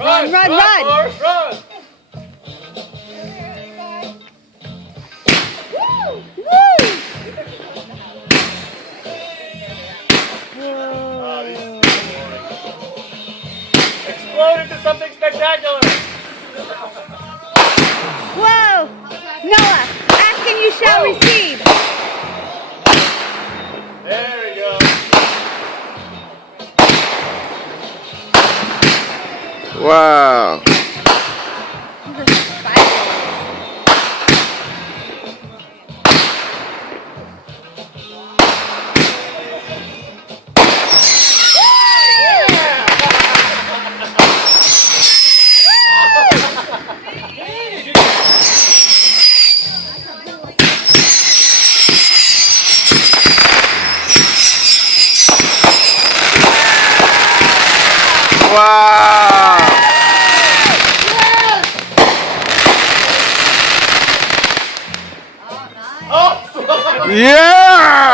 Run, run, run! Forrest, run! Woo! Woo! Explode into something spectacular! Whoa! Noah, ask and you shall receive. There we go. Wow. Wow! Oh! Yeah!